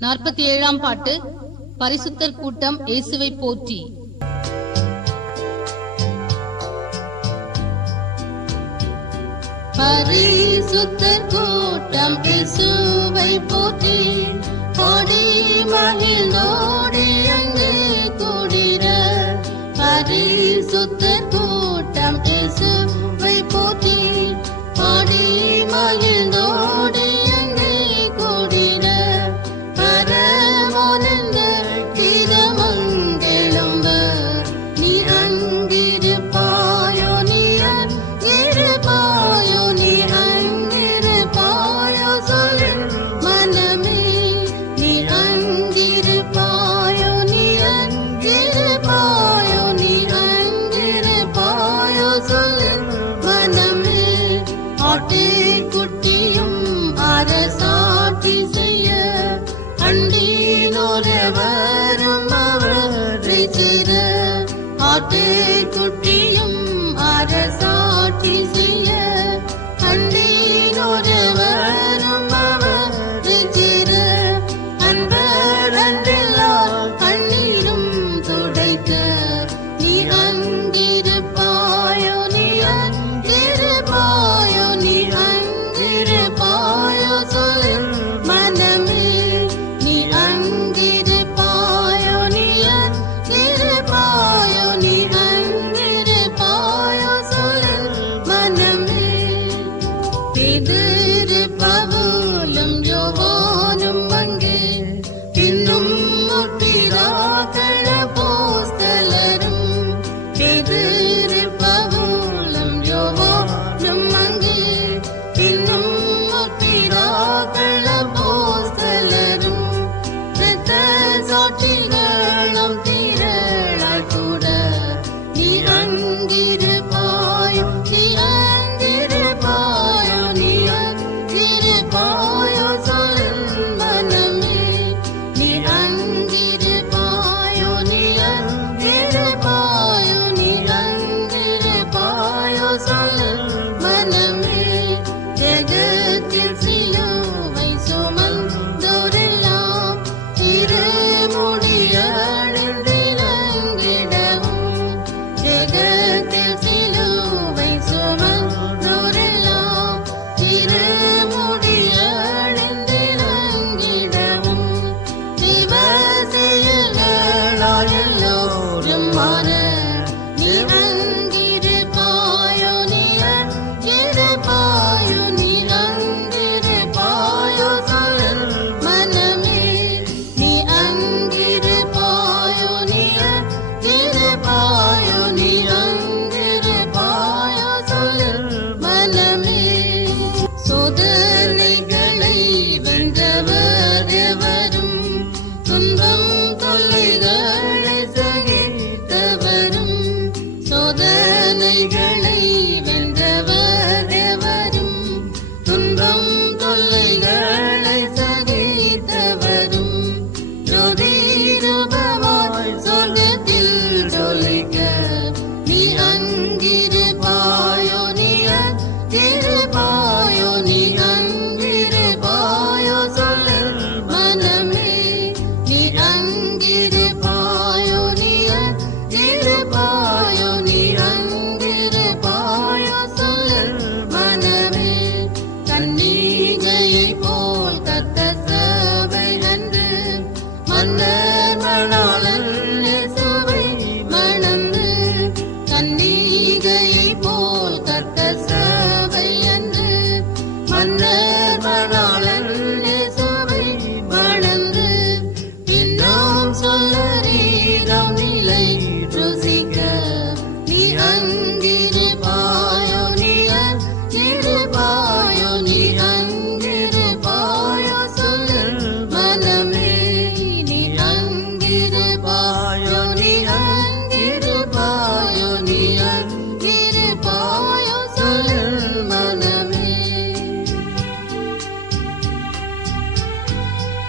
47ஆம் பாட்டு. பரிசுத்தர் கூட்டம் இயேசுவை போற்றி. பரிசுத்தர் கூட்டம் இயேசுவை போற்றி, கோடி மகிழ்ந்தோடி அங்கு கூடிட. பரிசுத்தர் கூட்டம் இயேசுவை போற்றி, கோடி மகிழ்ந்தோடி அங்கு கூடிட. பரமோனந்த கீதமங்கெழும்பர், நீ அங்கிருப்பாயோ, நீ அங்கிருப்பாயோ, நீ அங்கிருப்பாயோ சொல்லு மனமே. நீ அங்கிருப்பாயோ, நீ அங்கிருப்பாயோ, நீ அங்கிருப்பாயோ சொல்லு மனமே. ஆட்டுக்குட்டியும் அரசாட்சி செய்ய அண்டினோரவரும் அவரை சேர. ஆட்டுக்குட்டியும் அரசாட்சி செய்ய அண்டினோரவரும் அவரை சேர. அன்பர் அன்றெல்லாம் கண்ணீரும் துடைக்க, நீ அங்கிருப்பாயோ, நீ அங்கிருப்பாயோ, நீ அங்கிருப்பாயோ சொல்லு மனமே. நீ அங்கிருப்பாயோ, நீ அங்கிருப்பாயோ, நீ அங்கிருப்பாயோ சொல்லு மனமே. பேதுரு பவுலும் யோவானும் அங்கே, பின்னும் முற்பிதாக்கள் அப்போஸ்தலரும். பேதுரு பவுலும் யோவானும் அங்கே, பின்னும் முற்பிதாக்கள் அப்போஸ்தலரும். இரத்த சாட்சிகளும் திரளாய் கூட, நீ அங்கிருப்பாயோ, நீ அங்கிருப்பாயோ, நீ அங்கிருப்பாயோ சொல்லு மனமே. நீ அங்கிருப்பாயோ, நீ அங்கிருப்பாயோ, நீ அங்கிருப்பாயோ சொல்லு மனமே. ஜெகத்தில் சிலுவை சுமந்தோரெல்லாம் இருமுடியணிந்திலங்கிடவும். ஜெகத்தில் சிலுவை சுமந்தோரெல்லாம் இருமுடியணிந்திலங்கிடவும். தேவ செயல்களால் எல்லோரும் மாற, நீ அங்கிருப்பாயோ, நீ அங்கிருப்பாயோ, நீ அங்கிருப்பாயோ சொல்லு மனமே. நீ அங்கிருப்பாயோ, நீ அங்கிருப்பாயோ, நீ அங்கிருப்பாயோ சொல்லு மனமே. சோதனைகளை வென்றவர் எவரும், துன்பம் தொல்லைகளை சகித்தவரும். சோதனைகளை வென்றவர் எவரும், துன்பம் தொல்லைகளை சகித்தவரும். ஜோதி ரூபமாய் சொர்க்கத்தில் ஜொலிக்க, நீ அங்கிருப்பாயோ, நீ அங்கிருப்பாயோ, நீ அங்கிருப்பாயோ சொல்லு மனமே. நீ அங்கிருப்பாயோ, நீ அங்கிருப்பாயோ, நீ அங்கிருப்பாயோ சொல்லு மனமே. கன்னிகையைப் போல் கர்த்தர் சபை அன்று, மன்னர் மணாளன் இயேசுவை மணந்து. கன்னிகையைப் போல் கர்த்தர் சபை அன்று, மன்னர் மணாளன் இயேசுவை மணந்து. இன்னும் சொல்லரீரம் நிலை ருசிக்க, நீ அங்கிரு